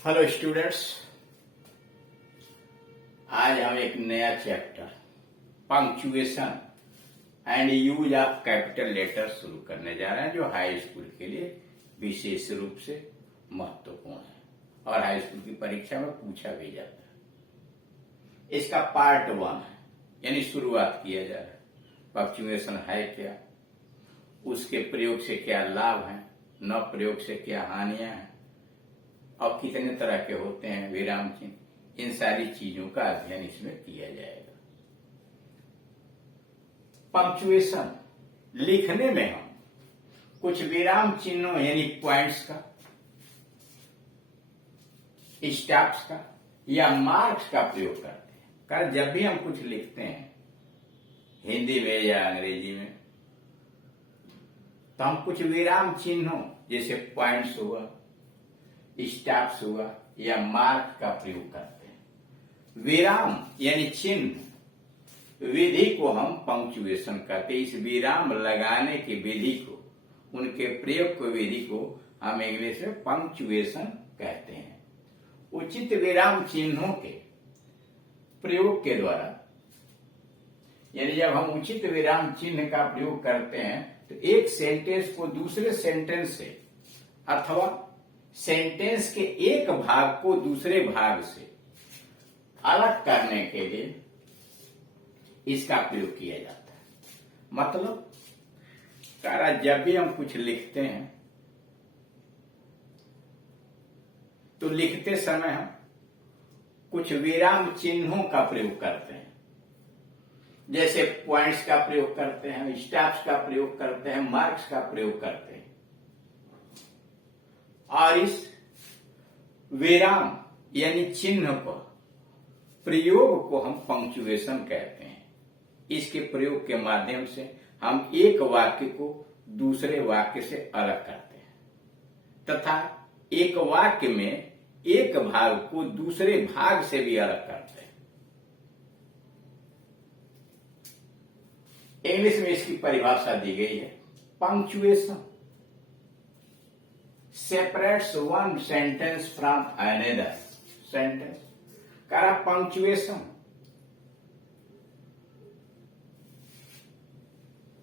Hello students, आज हम एक नया chapter punctuation and use of capital letter शुरू करने जा रहे हैं, जो हाई स्कूल के लिए विशेष रूप से महत्वपूर्ण है और हाई स्कूल की परीक्षा में पूछा भी जाता है। इसका पार्ट 1 है, यानी शुरुआत किया जा रहा है। पंक्चुएशन है क्या, उसके प्रयोग से क्या लाभ है, न प्रयोग से क्या हानियां हैं और कितने तरह के होते हैं विराम चिन्ह, इन सारी चीजों का अध्ययन इसमें किया जाएगा। पंक्चुएशन लिखने में हम कुछ विराम चिन्हों यानी पॉइंट्स का, स्टॉप्स का या मार्क्स का प्रयोग करते हैं। कारण जब भी हम कुछ लिखते हैं हिंदी में या अंग्रेजी में, तो हम कुछ विराम चिन्हों जैसे पॉइंट्स हुआ, स्टॉप्स हुआ या मार्क का प्रयोग करते हैं। विराम यानी चिन्ह विधि को हम पंक्चुएशन कहते हैं। इस विराम लगाने की विधि को, उनके प्रयोग को विधि को हम इंग्लिश में पंक्चुएशन कहते हैं। उचित विराम चिन्हों के प्रयोग के द्वारा, यानी जब हम उचित विराम चिन्ह का प्रयोग करते हैं तो एक सेंटेंस को दूसरे सेंटेंस से अथवा सेंटेंस के एक भाग को दूसरे भाग से अलग करने के लिए इसका प्रयोग किया जाता है। मतलब जब भी हम कुछ लिखते हैं तो लिखते समय हम कुछ विराम चिन्हों का प्रयोग करते हैं, जैसे पॉइंट्स का प्रयोग करते हैं, स्टॉप्स का प्रयोग करते हैं, मार्क्स का प्रयोग करते हैं। और इस विराम यानी चिन्ह पर प्रयोग को हम पंक्चुएशन कहते हैं। इसके प्रयोग के माध्यम से हम एक वाक्य को दूसरे वाक्य से अलग करते हैं तथा एक वाक्य में एक भाग को दूसरे भाग से भी अलग करते हैं। इंग्लिश में इसकी परिभाषा दी गई है, punctuation separates one sentence from another sentence. करा पंक्चुएशन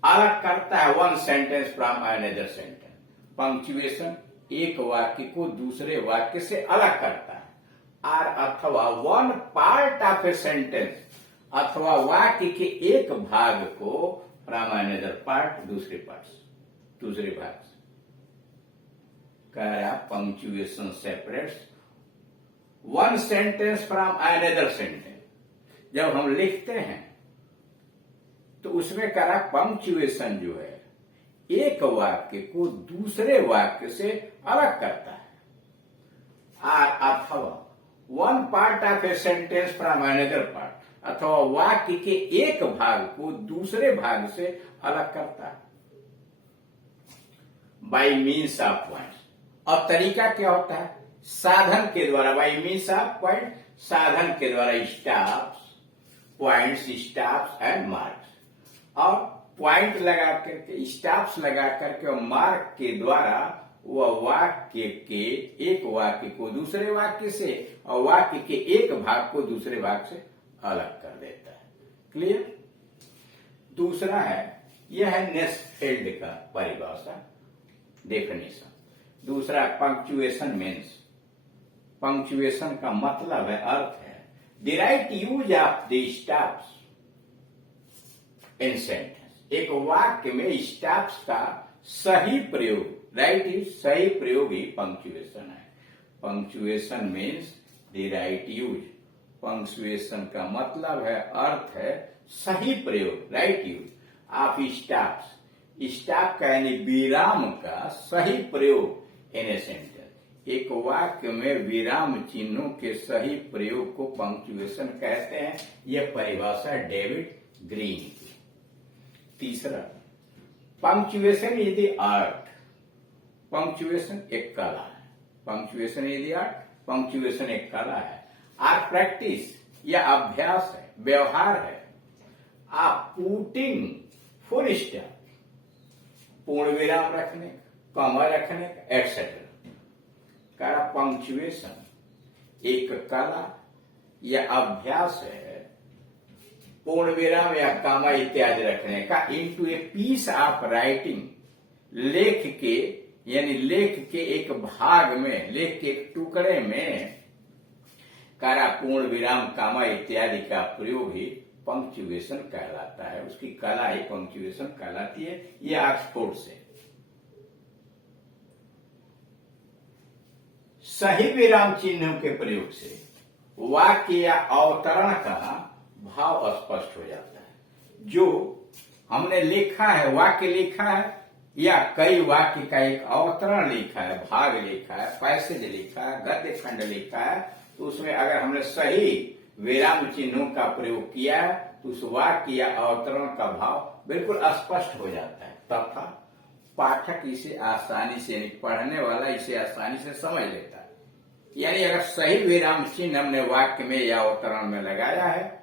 अलग करता है one sentence from another sentence. Punctuation एक वाक्य को दूसरे वाक्य से अलग करता है। और अथवा one part of a sentence, अथवा वाक्य के एक भाग को फ्रॉम अनदर पार्ट, दूसरे भाग से। Punctuation separates one sentence from another sentence. जब हम लिखते हैं तो उसमें पंक्चुएशन जो है एक वाक्य को दूसरे वाक्य से अलग करता है। अथवा one part of a sentence from another part, अथवा वाक्य के एक भाग को दूसरे भाग से अलग करता है। बाय मीन्स ऑफ पॉइंट्स, और तरीका क्या होता है? साधन के द्वारा, बाय मीन्स ऑफ पॉइंट, साधन के द्वारा stops, points, stops and marks. और पॉइंट लगा करके, स्टॉप्स लगा करके और मार्क के द्वारा वह वाक्य के एक वाक्य को दूसरे वाक्य से और वाक्य के एक भाग को दूसरे भाग से अलग कर देता है। क्लियर? दूसरा है, यह है नेस्फेल्ड का परिभाषा, डेफिनेशन। दूसरा पंक्चुएशन मीन्स, पंक्चुएशन का मतलब है, अर्थ है, the right use of the stops in sentence. एक वाक्य में स्टॉप्स का सही प्रयोग, राइट यूज, सही प्रयोग ही पंक्चुएशन है। Punctuation means the right use. Punctuation का मतलब है, अर्थ है, सही प्रयोग, right use of stops. Stop का यानी विराम का सही प्रयोग इन ए सेंटेंस। एक वाक्य में विराम चिन्हों के सही प्रयोग को पंक्चुएशन कहते हैं। यह परिभाषा डेविड ग्रीन की। तीसरा, punctuation is the art. Punctuation एक कला है। Punctuation is the art, punctuation एक कला है। आर प्रैक्टिस या अभ्यास है, व्यवहार है। आप पुटिंग फुल स्टॉप, पूर्ण विराम रखने, कॉमा रखने, एक्सेट्रा। पंक्चुएशन एक कला या अभ्यास है पूर्ण विराम या कामा इत्यादि रखने का into a piece of writing, लेख के यानी लेख के एक भाग में, लेख के एक टुकड़े में कारा पूर्ण विराम कामा इत्यादि का प्रयोग ही पंक्चुएशन कहलाता है। उसकी कला ही पंक्चुएशन कहलाती है। ये ऑक्सफोर्ड से। सही विराम चिन्हों के प्रयोग से वाक्य या अवतरण का भाव स्पष्ट हो जाता है। जो हमने लिखा है, वाक्य लिखा है या कई वाक्य का एक अवतरण लिखा है, भाग लिखा है, पैसेज लिखा है, गद्य खंड लिखा है, तो उसमें अगर हमने सही विराम चिन्हों का प्रयोग किया है तो उस वाक्य या अवतरण का भाव बिल्कुल स्पष्ट हो जाता है तथा पाठक इसे आसानी से, यानी पढ़ने वाला इसे आसानी से समझ लेता है। यानी अगर सही विराम चिन्ह हमने वाक्य में या अवतरण में लगाया है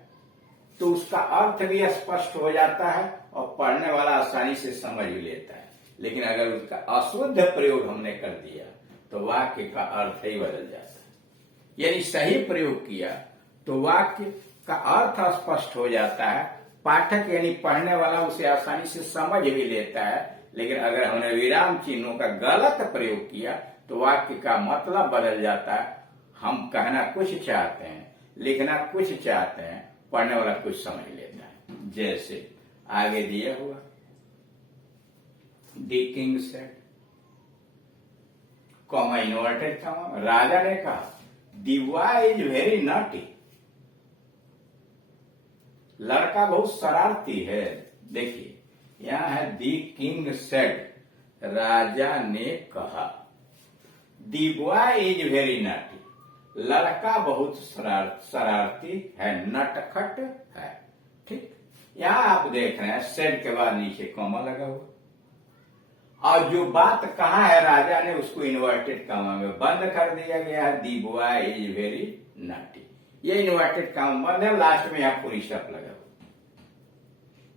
तो उसका अर्थ भी स्पष्ट हो जाता है और पढ़ने वाला आसानी से समझ भी लेता है। लेकिन अगर उसका अशुद्ध प्रयोग हमने कर दिया तो वाक्य का अर्थ ही बदल जाता है। यानी सही प्रयोग किया तो वाक्य का अर्थ स्पष्ट हो जाता है, पाठक यानी पढ़ने वाला उसे आसानी से समझ भी लेता है। लेकिन अगर हमने विराम चिन्हों का गलत प्रयोग किया तो वाक्य का मतलब बदल जाता है। हम कहना कुछ चाहते हैं, लिखना कुछ चाहते हैं, पढ़ने वाला कुछ समझ लेता है। जैसे आगे दिया हुआ, the king said, comma inverted comma, राजा ने कहा the boy is very naughty, लड़का बहुत शरारती है। देखिए यहां है द किंग सेड, राजा ने कहा, the boy is very naughty, लड़का बहुत शरारती है, नटखट है। ठीक, यहां आप देख रहे हैं सेड के बाद नीचे कॉमा लगा हुआ और जो बात कहा है राजा ने उसको इन्वर्टेड कॉमा में बंद कर दिया गया है। The boy is very naughty, ये इन्वर्टेड कॉमा बंद है, लास्ट में यहां पूरी शब्द लगा हुआ।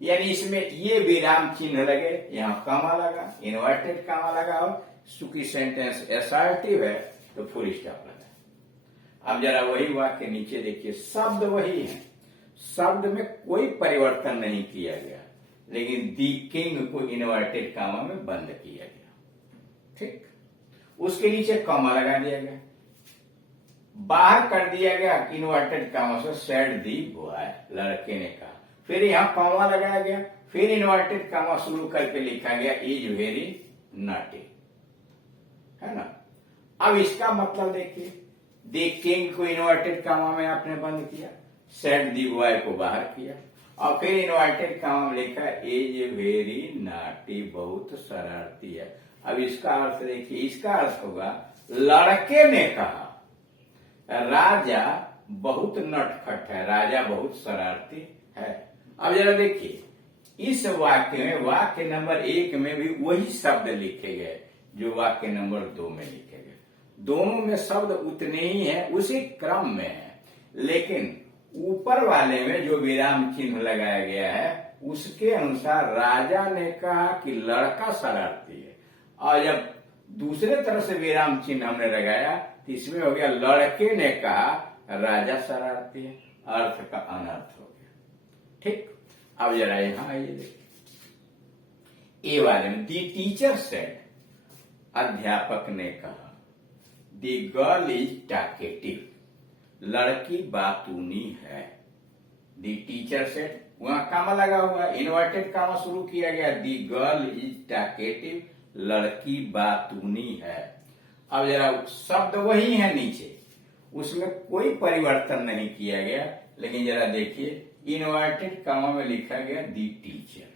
यानी इसमें ये विराम चिन्ह लगे, यहां कॉमा लगा, इन्वर्टेड कॉमा लगा हो, चूंकि सेंटेंस असर्टिव है तो फुल स्टॉप लगा। अब जरा वही वाक्य नीचे देखिए, शब्द वही है, शब्द में कोई परिवर्तन नहीं किया गया, लेकिन दी किंग को इन्वर्टेड कॉमा में बंद किया गया। ठीक, उसके नीचे कॉमा लगा दिया गया, बाहर कर दिया गया इन्वर्टेड कॉमा से सेड दी बॉय, लड़के ने कहा, फिर यहां कॉमा लगाया गया, फिर इन्वर्टेड कॉमा शुरू करके लिखा गया इज वेरी नॉटी, है ना। अब इसका मतलब देखिए, दी किंग को इन्वर्टेड कॉमा में आपने बंद किया, सेड दी बॉय को बाहर किया और फिर इन्वर्टेड कॉमा में लिखा इज वेरी नॉटी, बहुत शरारती है। अब इसका अर्थ देखिए, इसका अर्थ होगा लड़के ने कहा राजा बहुत नटखट है, राजा बहुत शरारती है। अब जरा देखिए, इस वाक्य में वाक्य नंबर 1 में भी वही शब्द लिखे गए जो वाक्य नंबर 2 में लिखे गए। दोनों में शब्द उतने ही हैं, उसी क्रम में है, लेकिन ऊपर वाले में जो विराम चिन्ह लगाया गया है उसके अनुसार राजा ने कहा कि लड़का शरारती है, और जब दूसरे तरह से विराम चिन्ह हमने लगाया तो इसमें हो गया लड़के ने कहा राजा शरारती है, अर्थ का अनर्थ हो गया। ठीक, अब जरा यहां आइए देखिए, ए वाले में दी टीचर सेड, अध्यापक ने कहा, दी गर्ल इज टॉकेटिव, लड़की बातूनी है। दी टीचर सेड, वहां कॉमा लगा हुआ, इन्वर्टेड कॉमा शुरू किया गया, दी गर्ल इज टॉकेटिव, लड़की बातूनी है। अब जरा शब्द वही है नीचे, उसमें कोई परिवर्तन नहीं किया गया, लेकिन जरा देखिए इन्वर्टेड कॉमा में लिखा गया दी टीचर,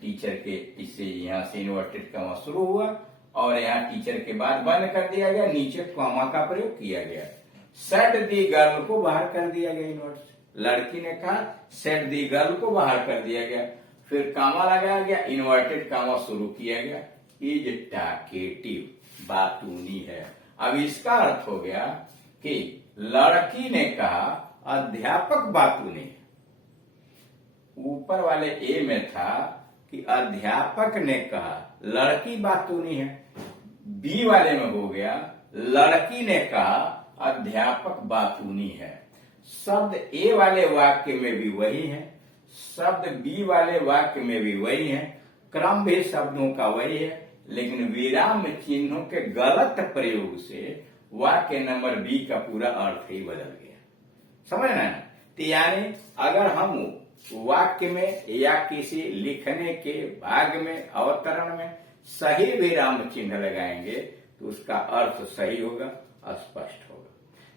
टीचर के इससे यहां से इन्वर्टेड कॉमा शुरू हुआ और यहाँ टीचर के बाद बंद कर दिया गया, नीचे कॉमा का प्रयोग किया गया। सेड दी गर्ल को बाहर कर दिया गया, इन्वर्ट, लड़की ने कहा सेड दी गर्ल को बाहर कर दिया गया, फिर कॉमा लगाया गया, इन्वर्टेड कॉमा शुरू किया गया, इज टॉकेटिव, बातूनी है। अब इसका अर्थ हो गया कि लड़की ने कहा अध्यापक बातूनी है। ऊपर वाले ए में था कि अध्यापक ने कहा लड़की बातूनी है, बी वाले में हो गया लड़की ने कहा अध्यापक बातूनी है। शब्द ए वाले वाक्य में भी वही है, शब्द बी वाले वाक्य में भी वही है, क्रम भी शब्दों का वही है, लेकिन विराम चिन्हों के गलत प्रयोग से वाक्य नंबर बी का पूरा अर्थ ही बदल गया। समझ ना? तो यानी अगर हम वाक्य में या किसी लिखने के भाग में, अवतरण में सही विराम चिन्ह लगाएंगे तो उसका अर्थ सही होगा, स्पष्ट होगा।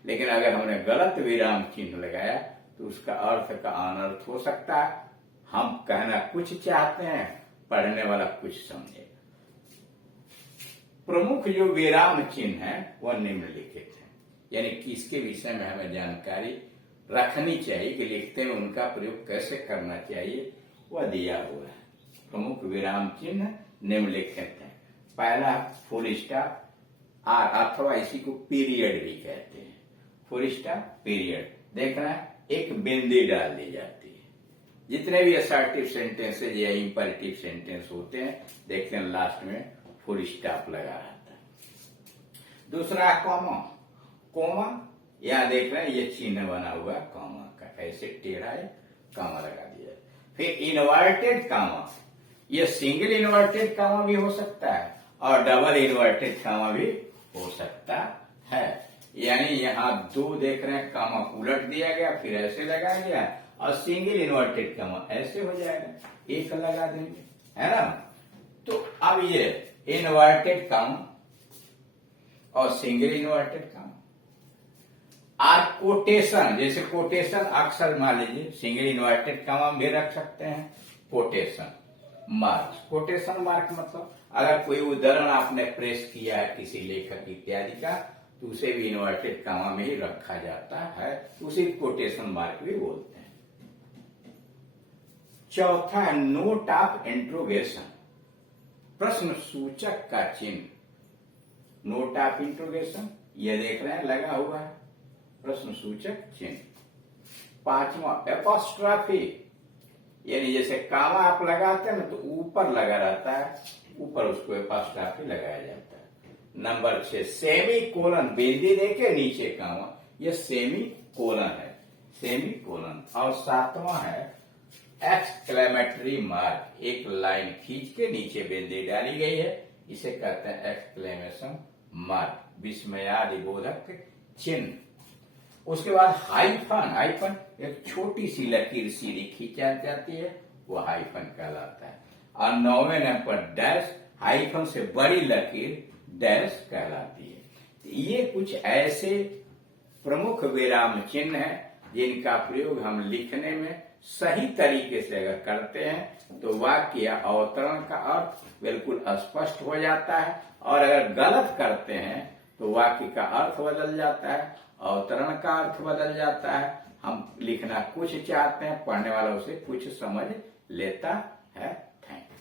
लेकिन अगर हमने गलत विराम चिन्ह लगाया तो उसका अर्थ का अनर्थ हो सकता है। हम कहना कुछ चाहते हैं, पढ़ने वाला कुछ समझेगा। प्रमुख जो विराम चिन्ह है वह निम्नलिखित है, यानी किसके विषय में हमें जानकारी रखनी चाहिए कि लिखते में उनका प्रयोग कैसे करना चाहिए, वह दिया हुआ है। प्रमुख विराम चिन्ह निम्नलिखित है। पहला फुल स्टॉप, अथवा इसी को पीरियड भी कहते हैं। फुल स्टॉप, पीरियड, देखना एक बिंदी डाल दी जाती है। जितने भी असर्टिव सेंटेंसेज या इंपरेटिव सेंटेंस होते हैं, देखते हैं लास्ट में फुल स्टॉप लगा रहता है। दूसरा कॉमा, कॉमा यहां देख रहे हैं ये चिन्ह बना हुआ कॉमा का, ऐसे टेढ़ा है, कॉमा लगा दिया। फिर इन्वर्टेड कॉमा, ये सिंगल इन्वर्टेड कॉमा भी हो सकता है और डबल इन्वर्टेड कॉमा भी हो सकता है। यानी यहाँ दो देख रहे हैं, कॉमा उलट दिया गया, फिर ऐसे लगाया गया, और सिंगल इन्वर्टेड कॉमा ऐसे हो जाएगा, एक लगा देंगे, है ना? तो अब ये इन्वर्टेड कॉमा और सिंगल इन्वर्टेड कॉमा, और कोटेशन, जैसे कोटेशन अक्सर मान लीजिए सिंगल इन्वर्टेड कॉमा भी रख सकते हैं। कोटेशन मार्क, कोटेशन मार्क मतलब अगर कोई उदाहरण आपने प्रेस किया है किसी लेखक इत्यादि का, तो उसे भी इन्वर्टेड कॉमा में ही रखा जाता है, उसे कोटेशन मार्क भी बोलते हैं। चौथा, नोट ऑफ इंट्रोगेशन, प्रश्न सूचक का चिन्ह। नोट ऑफ इंट्रोगेशन ये देख रहे हैं लगा हुआ है, प्रश्न सूचक चिन्ह। पांचवा, एपोस्ट्रॉफी, यानी जैसे कामा आप लगाते हैं ना तो ऊपर लगा रहता है, ऊपर उसको एपोस्ट्रॉफी लगाया जाता है। नंबर 6, सेमी कोलन, बिंदी देके नीचे कामा, ये सेमी कोलन है, सेमी कोलन। और सातवां है एक्सक्लेमेटरी मार्क, एक लाइन खींच के नीचे बिंदी डाली गई है, इसे कहते हैं एक्सक्लेमेशन मार्क, विस्मयादिबोधक चिन्ह। उसके बाद हाइफन, हाइफन एक छोटी सी लकीर सीधी खींचा जाती है, वो हाइफन कहलाता है। और 9वें नंबर डैश, हाइफन से बड़ी लकीर डैश कहलाती है। ये कुछ ऐसे प्रमुख विराम चिन्ह हैं जिनका प्रयोग हम लिखने में सही तरीके से अगर करते हैं तो वाक्य या अवतरण का अर्थ बिल्कुल स्पष्ट हो जाता है, और अगर गलत करते हैं तो वाक्य का अर्थ बदल जाता है, अवतरण का अर्थ बदल जाता है। हम लिखना कुछ चाहते हैं, पढ़ने वाला उसे कुछ समझ लेता है। Thank you.